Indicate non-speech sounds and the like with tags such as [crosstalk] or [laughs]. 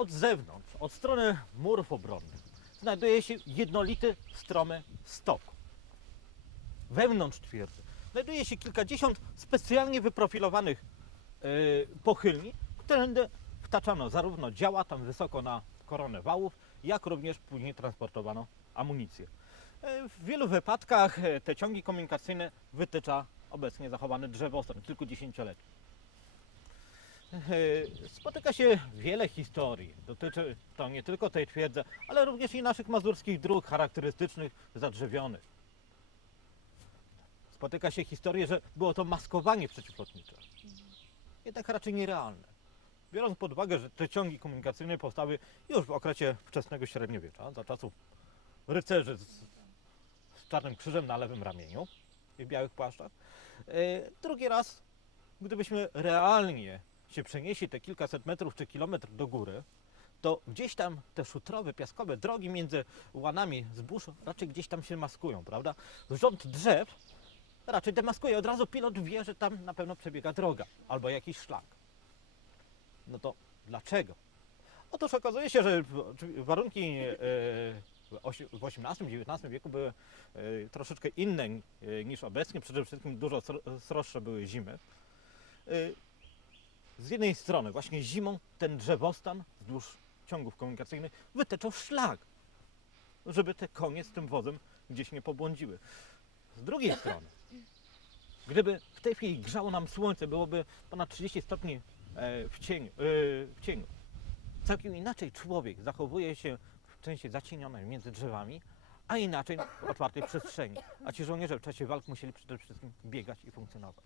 Od zewnątrz, od strony murów obronnych, znajduje się jednolity, stromy stok. Wewnątrz twierdzy znajduje się kilkadziesiąt specjalnie wyprofilowanych yy, pochylni, którędy wtaczano zarówno działa tam wysoko na koronę wałów, jak również później transportowano amunicję. Yy, W wielu wypadkach yy, te ciągi komunikacyjne wytycza obecnie zachowany drzewostron, kilkudziesięcioletni. [laughs] Spotyka się wiele historii. Dotyczy to nie tylko tej twierdzy, ale również i naszych mazurskich dróg charakterystycznych, zadrzewionych. Spotyka się historię, że było to maskowanie przeciwlotnicze. Jednak raczej nierealne. Biorąc pod uwagę, że te ciągi komunikacyjne powstały już w okresie wczesnego średniowiecza, za czasów rycerzy z, z czarnym krzyżem na lewym ramieniu i w białych płaszczach. Yy, Drugi raz, gdybyśmy realnie się przenieśli te kilkaset metrów czy kilometr do góry, to gdzieś tam te szutrowe, piaskowe drogi między łanami zbóż raczej gdzieś tam się maskują, prawda? Rząd drzew raczej demaskuje. Od razu pilot wie, że tam na pewno przebiega droga albo jakiś szlak. No to dlaczego? Otóż okazuje się, że warunki e, w XVIII-XIX wieku były e, troszeczkę inne e, niż obecnie. Przede wszystkim dużo sro- sroższe były zimy. Z jednej strony właśnie zimą ten drzewostan wzdłuż ciągów komunikacyjnych wytyczał szlak, żeby te konie z tym wozem gdzieś nie pobłądziły. Z drugiej strony, gdyby w tej chwili grzało nam słońce, byłoby ponad 30 stopni e, w cieniu, e, w cieniu. Całkiem inaczej człowiek zachowuje się w części zacienionej między drzewami, a inaczej w otwartej przestrzeni. A ci żołnierze w czasie walk musieli przede wszystkim biegać i funkcjonować.